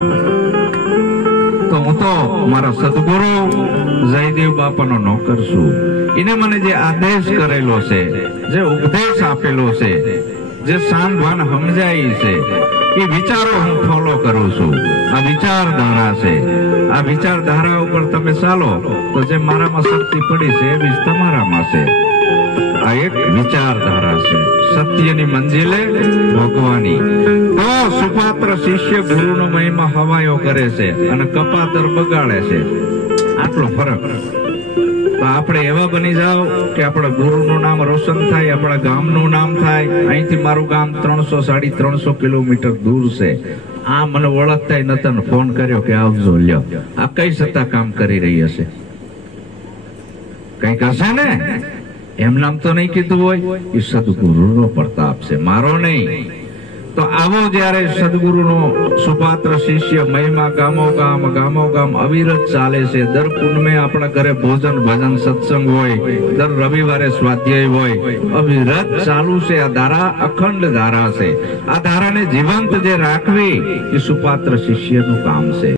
તો હું તો મારા સદગુરુ જયદેવ બાપાનો નોકર છું. એને મને જે આદેશ કરેલો છે, જે ઉપદેશ આપેલો છે, જે સાંભળવાન સમજાય છે, એ વિચારો હું ફોલો કરું છું. આ વિચારધારા છે. આ વિચારધારા ઉપર તમે ચાલો તો જે મારામાં શક્તિ પડી છે એવી જ તમારામાં છે. આ એક વિચારધારા છે. સત્યની મંજિલે ભોગવાની. તો સુપાત્ર શિષ્ય ગુરુનો મહિમા હવાયો કરે છે અને કપાતર બગાડે છે. આટલો ફરક. તો આપણે એવા બની જાવ કે આપણા ગુરુનું નામ રોશન થાય, આપણા ગામનું નામ થાય. અહીંથી મારું ગામ 300-350 કિલોમીટર દૂર છે. આ મને ઓળખતા નતા, ફોન કર્યો કે આવજો લ્યો. આ કઈ સત્તા કામ કરી રહી હશે? કઈક હશે ને. એમ નામ તો નહીં કીધું હોય. એ સદગુરુનો પ્રતાપ છે, મારો નહીં. તો આવો જયારે સદગુરુનો સુપાત્ર શિષ્ય મહિમા ગામો ગામ અવિરત ચાલે છે. દર કુંડમે આપણા ઘરે ભોજન ભજન સત્સંગ હોય, દર રવિવારે સ્વાધ્યાય હોય, અવિરત ચાલુ છે. આ ધારા અખંડ ધારા છે. આ ધારાને જીવંત જે રાખવી એ સુપાત્ર શિષ્યનું કામ છે.